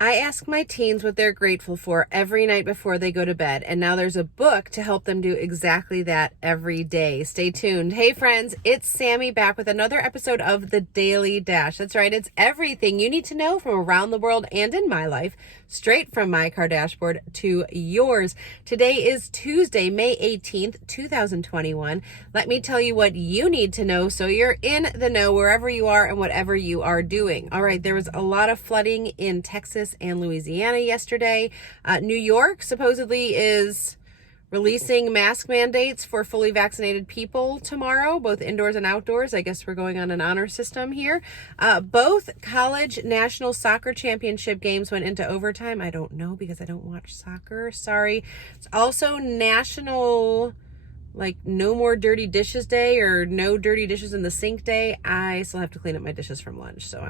I ask my teens what they're grateful for every night before they go to bed, and now there's a book to help them do exactly that every day. Stay tuned. Hey friends, it's Sammy back with another episode of The Daily Dash. That's right, it's everything you need to know from around the world and in my life, straight from my car dashboard to yours. Today is Tuesday, May 18th, 2021. Let me tell you what you need to know so you're in the know wherever you are and whatever you are doing. All right, there was a lot of flooding in Texas and Louisiana yesterday. New York supposedly is releasing mask mandates for fully vaccinated people tomorrow, both indoors and outdoors. I guess we're going on an honor system here. Both college national soccer championship games went into overtime. I don't know because I don't watch soccer. Sorry. It's also National no more dirty dishes day, or no dirty dishes in the sink day. I still have to clean up my dishes from lunch, so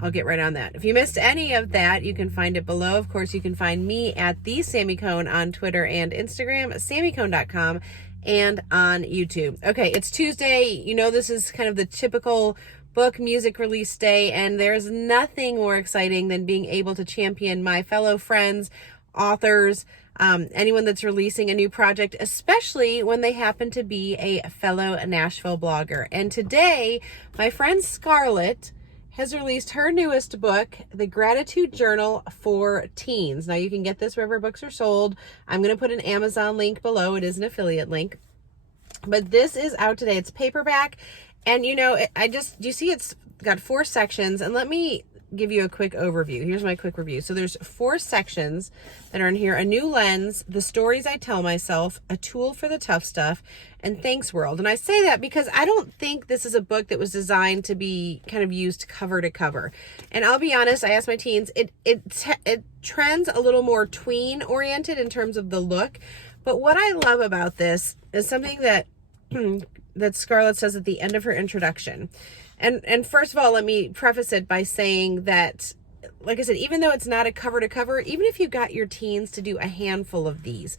I'll get right on that. If you missed any of that, you can find it below. Of course, you can find me at the Sammy Cone on Twitter and Instagram, sammycone.com, and on YouTube. Okay, it's Tuesday. You know, this is kind of the typical book music release day, and there's nothing more exciting than being able to champion my fellow friends, authors, anyone that's releasing a new project, especially when they happen to be a fellow Nashville blogger. And today, my friend Scarlet has released her newest book, The Gratitude Journal for Teens. Now, you can get this wherever books are sold. I'm going to put an Amazon link below. It is an affiliate link. But this is out today. It's paperback. And, you know, you see it's got 4 sections. And let me give you a quick overview. Here's my quick review. So there's 4 sections that are in here: a new lens, the stories I tell myself, a tool for the tough stuff, and thanks world. And I say that because I don't think this is a book that was designed to be kind of used cover to cover. And I'll be honest, I asked my teens, it trends a little more tween oriented in terms of the look. But what I love about this is something that that Scarlett says at the end of her introduction. And first of all, let me preface it by saying that, like I said, even though it's not a cover to cover, even if you got your teens to do a handful of these,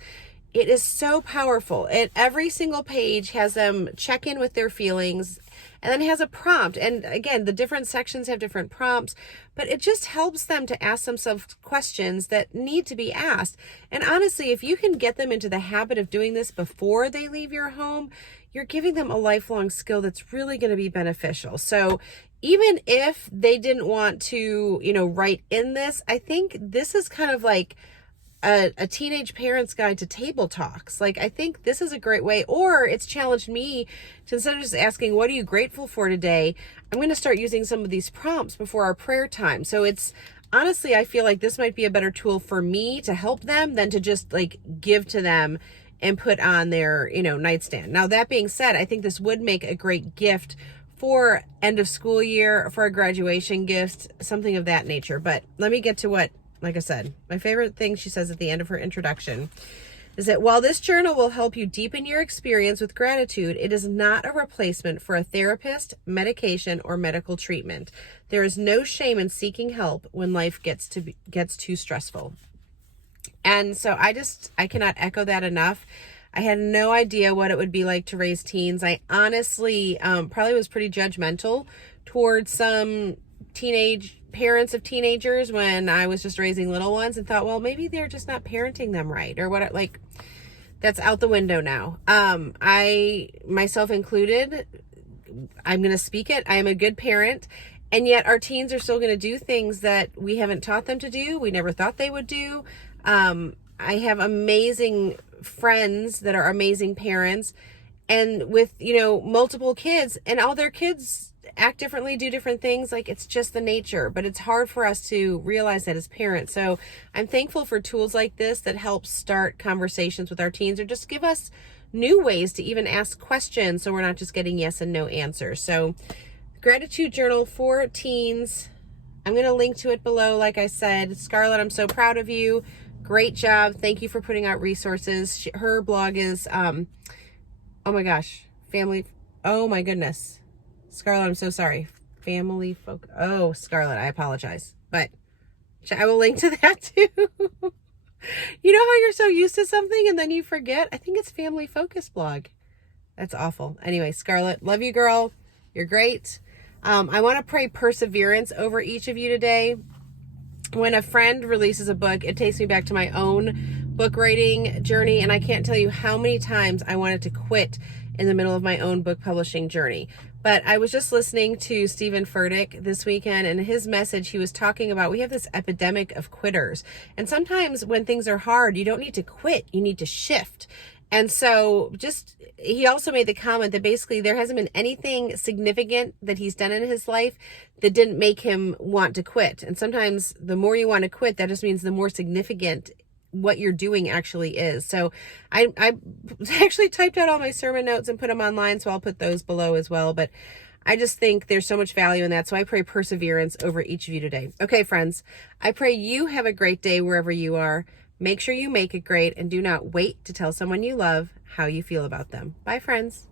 it is so powerful. Every single page has them check in with their feelings, and then has a prompt. And again, the different sections have different prompts, but it just helps them to ask themselves questions that need to be asked. And honestly, if you can get them into the habit of doing this before they leave your home, you're giving them a lifelong skill that's really going to be beneficial. So even if they didn't want to, write in this, I think this is kind of like a teenage parent's guide to table talks. Like, I think this is a great way, or it's challenged me to, instead of just asking, what are you grateful for today? I'm going to start using some of these prompts before our prayer time. So honestly, I feel like this might be a better tool for me to help them than to just give to them and put on their, nightstand. Now, that being said, I think this would make a great gift for end of school year, for a graduation gift, something of that nature. But let me get to what, like I said, my favorite thing she says at the end of her introduction is that while this journal will help you deepen your experience with gratitude, it is not a replacement for a therapist, medication, or medical treatment. There is no shame in seeking help when life gets too stressful. And so I cannot echo that enough. I had no idea what it would be like to raise teens. I honestly probably was pretty judgmental towards some parents of teenagers when I was just raising little ones, and thought, well, maybe they're just not parenting them right, or what. That's out the window now. I, myself included, I'm going to speak it. I am a good parent. And yet our teens are still going to do things that we haven't taught them to do. We never thought they would do. I have amazing friends that are amazing parents, and with, multiple kids, and all their kids act differently, do different things. It's just the nature, but it's hard for us to realize that as parents. So I'm thankful for tools like this that help start conversations with our teens, or just give us new ways to even ask questions, so we're not just getting yes and no answers. So Gratitude Journal for Teens, I'm going to link to it below. Like I said, Scarlett, I'm so proud of you. Great job. Thank you for putting out resources. Her blog is, oh my gosh, oh my goodness. Scarlett, I'm so sorry. Family folk. Oh, Scarlett, I apologize. But I will link to that too. You know how you're so used to something and then you forget? I think it's Family Focus blog. That's awful. Anyway, Scarlett, love you, girl. You're great. I want to pray perseverance over each of you today. when a friend releases a book, it takes me back to my own book writing journey, and I can't tell you how many times I wanted to quit in the middle of my own book publishing journey. But I was just listening to Stephen Furtick this weekend, and his message, he was talking about, we have this epidemic of quitters. And sometimes when things are hard, you don't need to quit, you need to shift. And so he also made the comment that basically there hasn't been anything significant that he's done in his life that didn't make him want to quit. And sometimes the more you want to quit, that just means the more significant what you're doing actually is. So I actually typed out all my sermon notes and put them online, so I'll put those below as well. But I just think there's so much value in that. So I pray perseverance over each of you today. Okay, friends, I pray you have a great day wherever you are. Make sure you make it great, and do not wait to tell someone you love how you feel about them. Bye, friends.